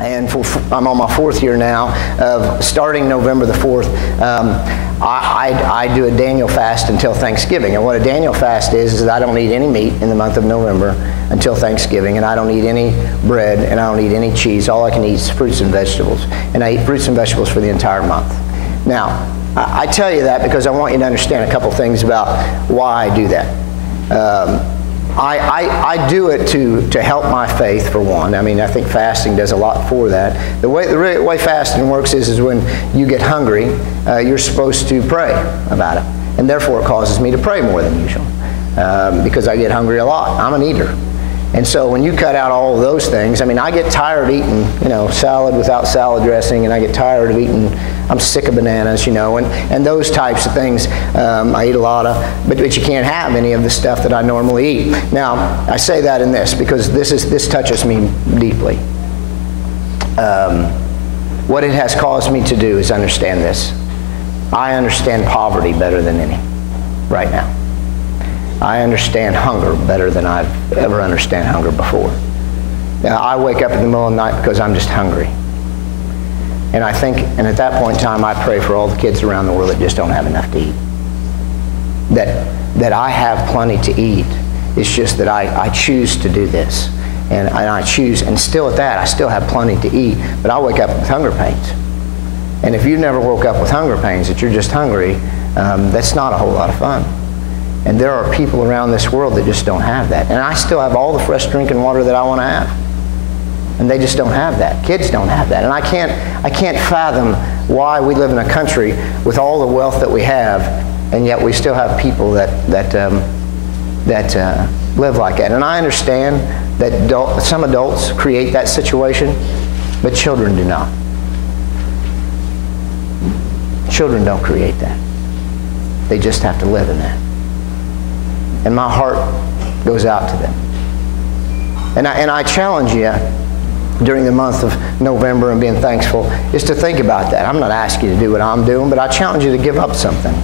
And I'm on my 4th year now of starting November the 4th. I do a Daniel fast until Thanksgiving. And what a Daniel fast is I don't eat any meat in the month of November until Thanksgiving. And I don't eat any bread, and I don't eat any cheese. All I can eat is fruits and vegetables. And I eat fruits and vegetables for the entire month. Now, I tell you that because I want you to understand a couple things about why I do that. I do it to help my faith, for one. I mean, I think fasting does a lot for that. The way fasting works is when you get hungry, you're supposed to pray about it. And therefore it causes me to pray more than usual because I get hungry a lot. I'm an eater. And so when you cut out all of those things, I mean, I get tired eating, salad without salad dressing, and I get tired of eating, I'm sick of bananas, and those types of things I eat a lot of, but you can't have any of the stuff that I normally eat. Now, I say that in this because this touches me deeply. What it has caused me to do is understand this. I understand poverty better than any right now. I understand hunger better than I've ever understand hunger before. Now, I wake up in the middle of the night because I'm just hungry. And I think, and at that point in time, I pray for all the kids around the world that just don't have enough to eat. That I have plenty to eat. It's just that I choose to do this. And I choose, and still at that, I still have plenty to eat, but I wake up with hunger pains. And if you never woke up with hunger pains, that you're just hungry, that's not a whole lot of fun. And there are people around this world that just don't have that. And I still have all the fresh drinking water that I want to have. And they just don't have that. Kids don't have that. And I can't fathom why we live in a country with all the wealth that we have, and yet we still have people that live like that. And I understand that some adults create that situation, but children do not. Children don't create that. They just have to live in that. And my heart goes out to them. And I challenge you during the month of November and being thankful is to think about that. I'm not asking you to do what I'm doing, but I challenge you to give up something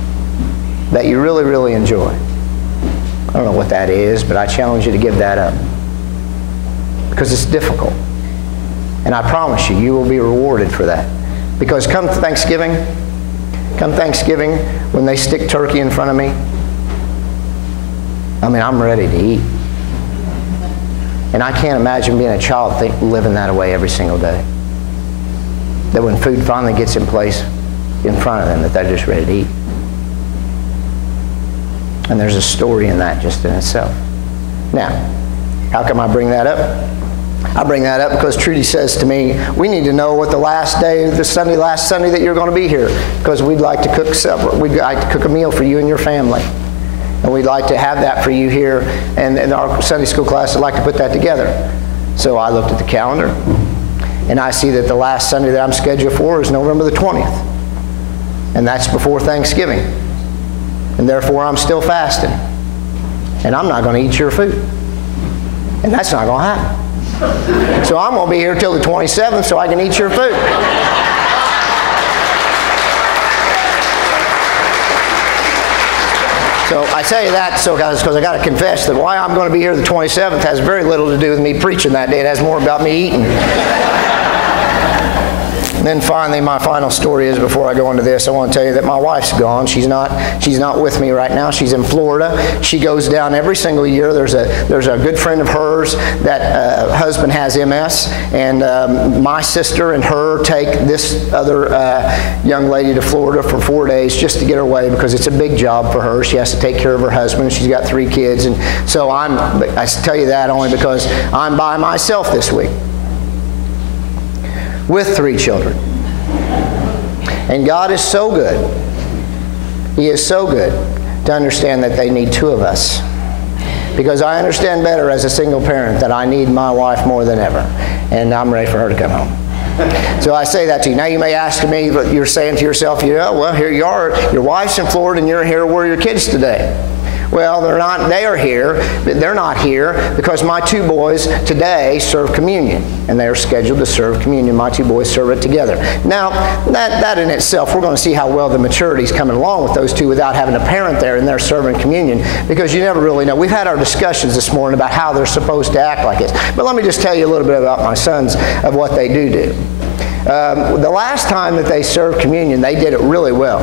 that you really, really enjoy. I don't know what that is, but I challenge you to give that up. Because it's difficult. And I promise you, you will be rewarded for that. Because come Thanksgiving, when they stick turkey in front of me, I mean, I'm ready to eat. And I can't imagine being a child living that way every single day. That when food finally gets in place in front of them, that they're just ready to eat. And there's a story in that just in itself. Now, how come I bring that up? I bring that up because Trudy says to me, we need to know what the last Sunday that you're going to be here, because we'd like to cook supper. We'd like to cook a meal for you and your family. And we'd like to have that for you here, and our Sunday school class would like to put that together. So I looked at the calendar, and I see that the last Sunday that I'm scheduled for is November the 20th. And that's before Thanksgiving. And therefore I'm still fasting. And I'm not going to eat your food. And that's not going to happen. So I'm going to be here till the 27th so I can eat your food. So I tell you that because I got to confess that why I'm going to be here the 27th has very little to do with me preaching that day. It has more about me eating. And then finally, my final story is, before I go into this, I want to tell you that my wife's gone. She's not with me right now. She's in Florida. She goes down every single year. There's a good friend of hers that husband has MS, and my sister and her take this other young lady to Florida for 4 days just to get her away, because it's a big job for her. She has to take care of her husband. She's got 3 kids, and so I tell you that only because I'm by myself this week with 3 children. And God is so good. He is so good to understand that they need 2 of us. Because I understand better as a single parent that I need my wife more than ever. And I'm ready for her to come home. So I say that to you. Now you may ask me, you're saying to yourself, well, here you are. Your wife's in Florida and you're here. Where are your kids today? Well, they're not. They are here. They're not here because my two boys today serve communion, and they are scheduled to serve communion. My two boys serve it together. Now, that in itself, we're going to see how well the maturity is coming along with those two without having a parent there and they're serving communion, because you never really know. We've had our discussions this morning about how they're supposed to act like this. But let me just tell you a little bit about my sons of what they do. The last time that they served communion, they did it really well,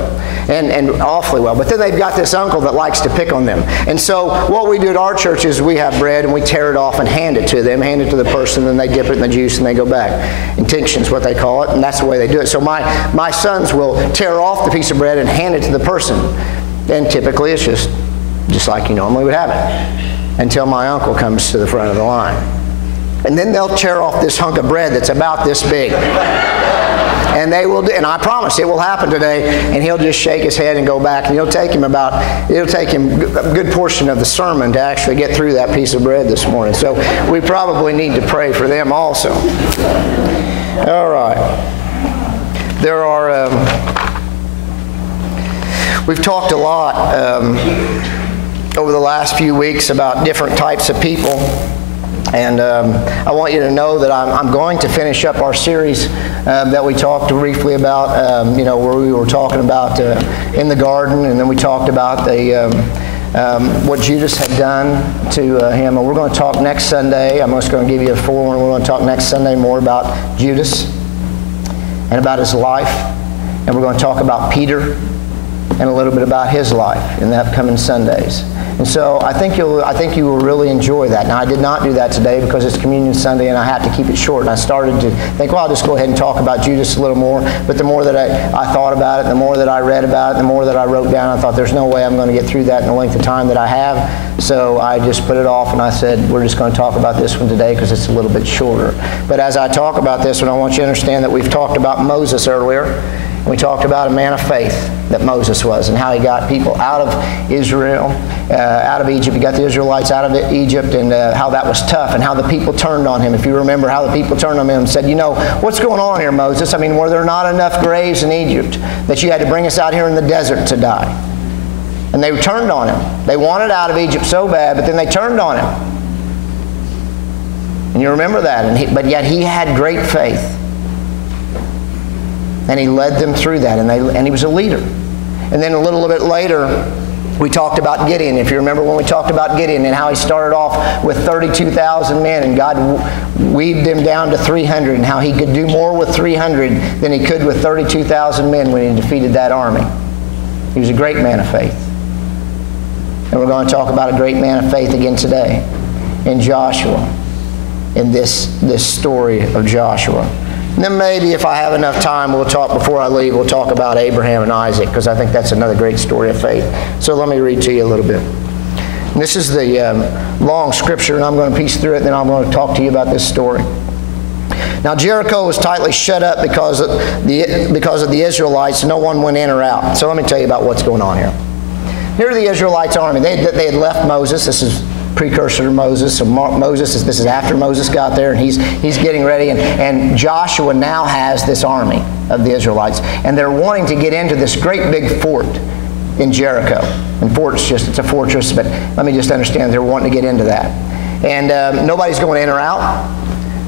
and awfully well. But then they've got this uncle that likes to pick on them. And so what we do at our church is we have bread and we tear it off and hand it to them, hand it to the person, and they dip it in the juice and they go back. Intinction's what they call it, and that's the way they do it. So my sons will tear off the piece of bread and hand it to the person. And typically it's just like you normally would have it, until my uncle comes to the front of the line. And then they'll tear off this hunk of bread that's about this big. And they will, and I promise it will happen today, and he'll just shake his head and go back, and it'll take him a good portion of the sermon to actually get through that piece of bread this morning. So we probably need to pray for them also. All right. There are, we've talked a lot over the last few weeks about different types of people. And I want you to know that I'm going to finish up our series that we talked briefly about, where we were talking about in the garden, and then we talked about what Judas had done to him. And we're going to talk next Sunday. I'm just going to give you a forewarning. We're going to talk next Sunday more about Judas and about his life. And we're going to talk about Peter and a little bit about his life in the upcoming Sundays. And so I think you will really enjoy that. Now, I did not do that today because it's Communion Sunday and I had to keep it short. And I started to think, well, I'll just go ahead and talk about Judas a little more. But the more that I thought about it, the more that I read about it, the more that I wrote down, I thought there's no way I'm going to get through that in the length of time that I have. So I just put it off and I said, we're just going to talk about this one today because it's a little bit shorter. But as I talk about this one, I want you to understand that we've talked about Moses earlier. We talked about a man of faith that Moses was, and how he got people out of Israel, out of Egypt. He got the Israelites out of Egypt, and how that was tough, and how the people turned on him. If you remember how the people turned on him and said, what's going on here, Moses? I mean, were there not enough graves in Egypt that you had to bring us out here in the desert to die? And they turned on him. They wanted out of Egypt so bad, but then they turned on him. And you remember that. But yet he had great faith. And he led them through that, and he was a leader. And then a little bit later, we talked about Gideon. If you remember when we talked about Gideon and how he started off with 32,000 men, and God weaved him down to 300, and how he could do more with 300 than he could with 32,000 men when he defeated that army. He was a great man of faith. And we're going to talk about a great man of faith again today in Joshua, in this story of Joshua. And then maybe if I have enough time, before I leave, we'll talk about Abraham and Isaac, because I think that's another great story of faith. So let me read to you a little bit. And this is the long scripture, and I'm going to piece through it, and then I'm going to talk to you about this story. Now Jericho was tightly shut up because of the Israelites. No one went in or out. So let me tell you about what's going on here. Here are the Israelites' army. They had left Moses. This is precursor to Moses. So this is after Moses got there, and he's getting ready, and Joshua now has this army of the Israelites, and they're wanting to get into this great big fort in Jericho. And it's a fortress, but let me just understand they're wanting to get into that. And nobody's going in or out.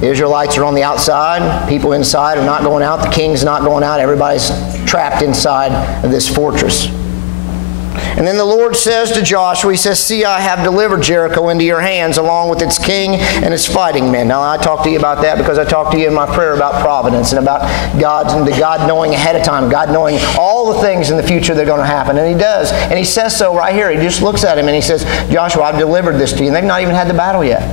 The Israelites are on the outside. People inside are not going out. The king's not going out. Everybody's trapped inside of this fortress. And then the Lord says to Joshua, he says, "See, I have delivered Jericho into your hands, along with its king and its fighting men." Now, I talked to you about that because I talked to you in my prayer about providence and about God knowing ahead of time, God knowing all the things in the future that are going to happen. And He does. And He says so right here. He just looks at him and He says, "Joshua, I've delivered this to you." And they've not even had the battle yet.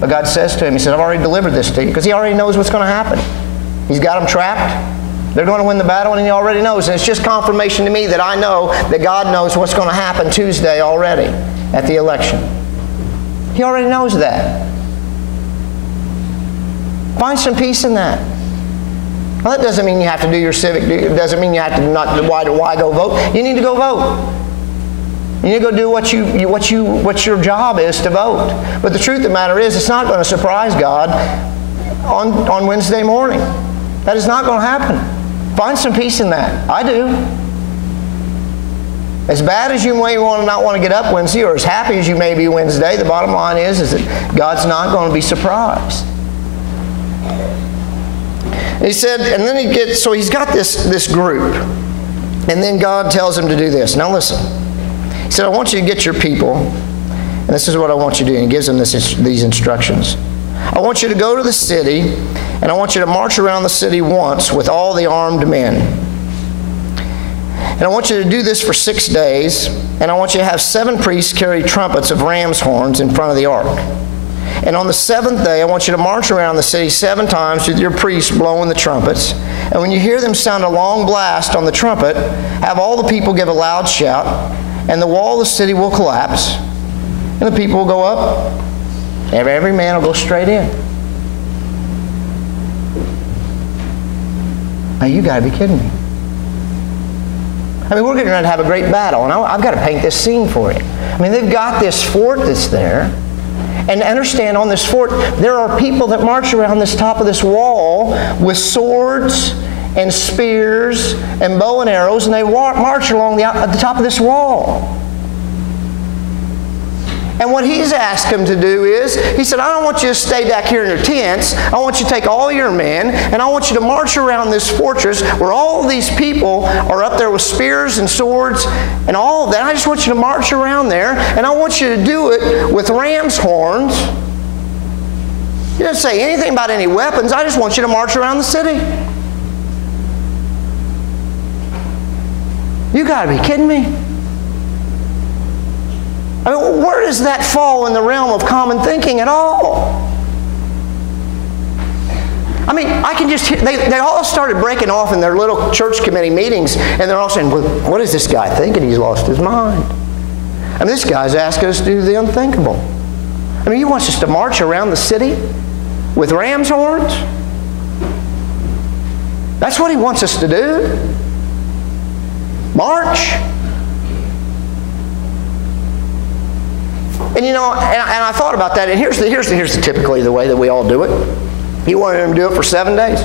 But God says to him, He says, "I've already delivered this to you," because He already knows what's going to happen. He's got them trapped. They're going to win the battle, and He already knows. And it's just confirmation to me that I know that God knows what's going to happen Tuesday already at the election. He already knows that. Find some peace in that. Well, that doesn't mean you have to do your civic duty. It doesn't mean you have to not. Why go vote? You need to go vote. You need to go do what your job is to vote. But the truth of the matter is, it's not going to surprise God on Wednesday morning. That is not going to happen. Find some peace in that. I do. As bad as you may not want to get up Wednesday, or as happy as you may be Wednesday, the bottom line is that God's not going to be surprised. He said, and then so he's got this group. And then God tells him to do this. Now listen. He said, I want you to get your people, and this is what I want you to do. And he gives them these instructions. I want you to go to the city, and I want you to march around the city once with all the armed men. And I want you to do this for 6 days, and I want you to have 7 priests carry trumpets of ram's horns in front of the ark. And on the 7th day, I want you to march around the city 7 times with your priests blowing the trumpets. And when you hear them sound a long blast on the trumpet, have all the people give a loud shout, and the wall of the city will collapse, and the people will go up. Every man will go straight in. Now, you got to be kidding me. I mean, we're getting ready to have a great battle, and I've got to paint this scene for you. I mean, they've got this fort that's there, and understand on this fort, there are people that march around this top of this wall with swords and spears and bow and arrows, and they march along the top of this wall. And what he's asked them to do is, he said, I don't want you to stay back here in your tents. I want you to take all your men, and I want you to march around this fortress where all of these people are up there with spears and swords and all of that. I just want you to march around there, and I want you to do it with ram's horns. He doesn't say anything about any weapons. I just want you to march around the city. You got to be kidding me. I mean, where does that fall in the realm of common thinking at all? I mean, I can just hear, they all started breaking off in their little church committee meetings, and they're all saying, well, what is this guy thinking? He's lost his mind. I mean, this guy's asking us to do the unthinkable. I mean, he wants us to march around the city with ram's horns? That's what he wants us to do? March? And you know, and I thought about that, and here's typically the way that we all do it. He wanted him to do it for 7 days.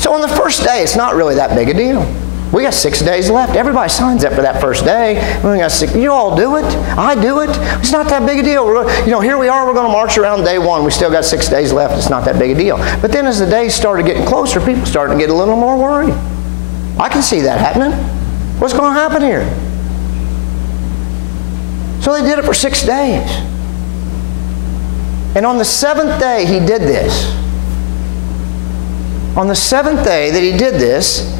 So on the first day, it's not really that big a deal. We got 6 days left. Everybody signs up for that first day. We got 6. You all do it. I do it. It's not that big a deal. Here we are. We're going to march around day 1. We still got 6 days left. It's not that big a deal. But then as the days started getting closer, people started to get a little more worried. I can see that happening. What's going to happen here? So they did it for 6 days. And on the 7th day, he did this. On the 7th day that he did this,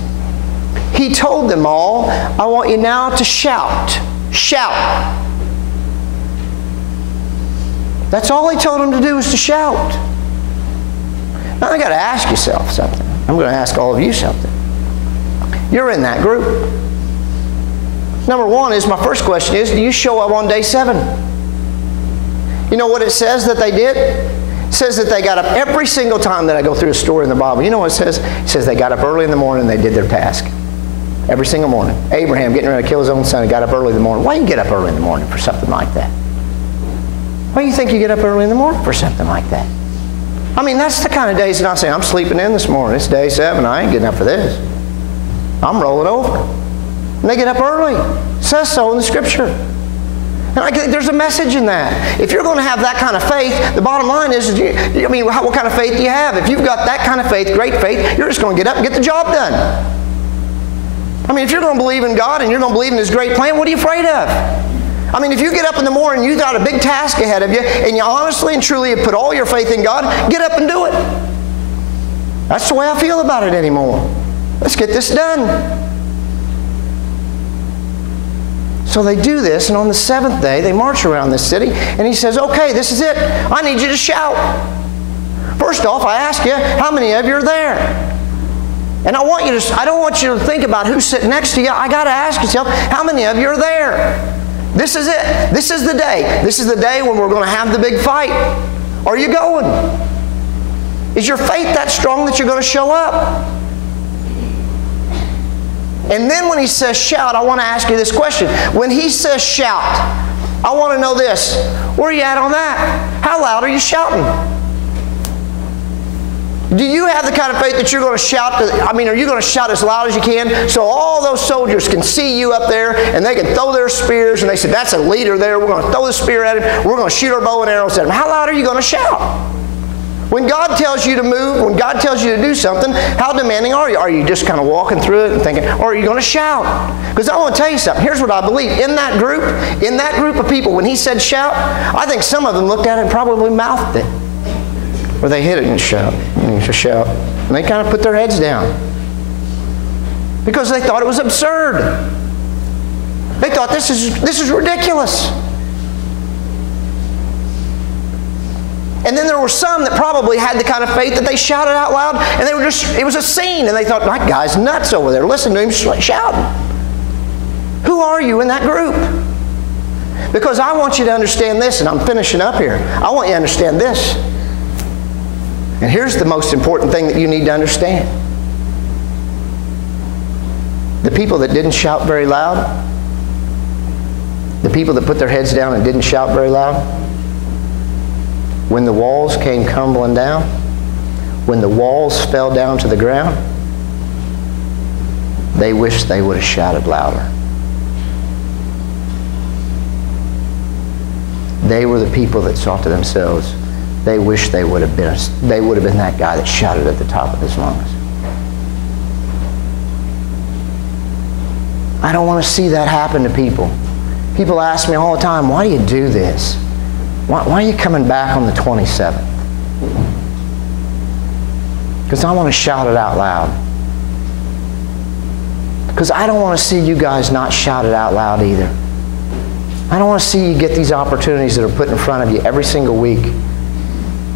he told them all, I want you now to shout. Shout. That's all he told them to do, was to shout. Now I got to ask yourself something. I'm going to ask all of you something. You're in that group. Number one is, my first question is, do you show up on day 7? You know what it says that they did? It says that they got up every single time that I go through a story in the Bible. You know what it says? It says they got up early in the morning and they did their task. Every single morning. Abraham getting ready to kill his own son, he got up early in the morning. Why do you get up early in the morning for something like that? Why do you think you get up early in the morning for something like that? I mean, that's the kind of days that I say, I'm sleeping in this morning. It's day 7. I ain't getting up for this. I'm rolling over. And they get up early. It says so in the Scripture. And there's a message in that. If you're going to have that kind of faith, the bottom line is, what kind of faith do you have? If you've got that kind of faith, great faith, you're just going to get up and get the job done. I mean, if you're going to believe in God and you're going to believe in His great plan, what are you afraid of? I mean, if you get up in the morning and you've got a big task ahead of you, and you honestly and truly have put all your faith in God, get up and do it. That's the way I feel about it anymore. Let's get this done. So they do this, and on the 7th day, they march around this city, and he says, okay, this is it. I need you to shout. First off, I ask you, how many of you are there? And I don't want you to think about who's sitting next to you. I got to ask yourself, how many of you are there? This is it. This is the day. This is the day when we're going to have the big fight. Are you going? Is your faith that strong that you're going to show up? And then when he says shout, I want to ask you this question. When he says shout, I want to know this. Where are you at on that? How loud are you shouting? Do you have the kind of faith that you're going to shout, are you going to shout as loud as you can so all those soldiers can see you up there and they can throw their spears and they say, that's a leader there, we're going to throw the spear at him, we're going to shoot our bow and arrows at him. How loud are you going to shout? When God tells you to move, when God tells you to do something, how demanding are you? Are you just kind of walking through it and thinking, or are you going to shout? Because I want to tell you something. Here's what I believe. In that group of people, when he said shout, I think some of them looked at it and probably mouthed it. Or they hit it and shout. Just shout. And they kind of put their heads down. Because they thought it was absurd. They thought this is ridiculous. And then there were some that probably had the kind of faith that they shouted out loud and they were it was a scene and they thought, that guy's nuts over there. Listen to him shouting. Who are you in that group? Because I want you to understand this, and I'm finishing up here. I want you to understand this. And here's the most important thing that you need to understand. The people that didn't shout very loud, the people that put their heads down and didn't shout very loud, when the walls came crumbling down, when the walls fell down to the ground, they wished they would have shouted louder. They were the people that thought to themselves, they wish they would have been that guy that shouted at the top of his lungs. I don't want to see that happen to people. People ask me all the time, why do you do this? Why are you coming back on the 27th? Because I want to shout it out loud. Because I don't want to see you guys not shout it out loud either. I don't want to see you get these opportunities that are put in front of you every single week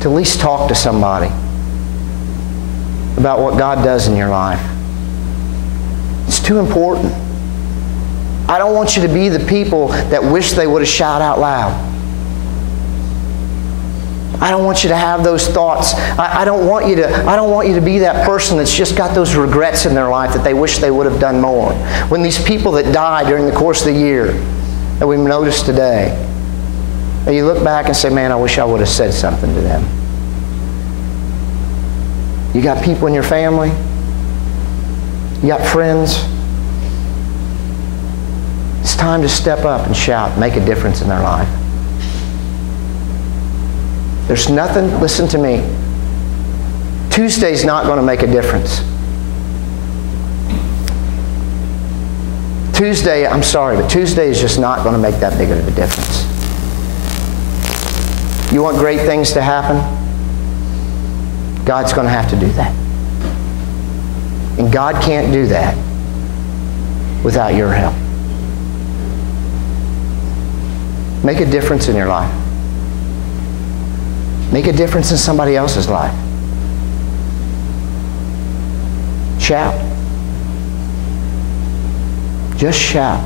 to at least talk to somebody about what God does in your life. It's too important. I don't want you to be the people that wish they would have shouted out loud. I don't want you to have those thoughts. I don't want you to be that person that's just got those regrets in their life that they wish they would have done more. When these people that died during the course of the year that we've noticed today, and you look back and say, man, I wish I would have said something to them. You got people in your family. You got friends. It's time to step up and shout, make a difference in their life. There's nothing, listen to me, Tuesday's not going to make a difference. Tuesday, I'm sorry, but Tuesday is just not going to make that big of a difference. You want great things to happen? God's going to have to do that. And God can't do that without your help. Make a difference in your life. Make a difference in somebody else's life. Shout. Just shout.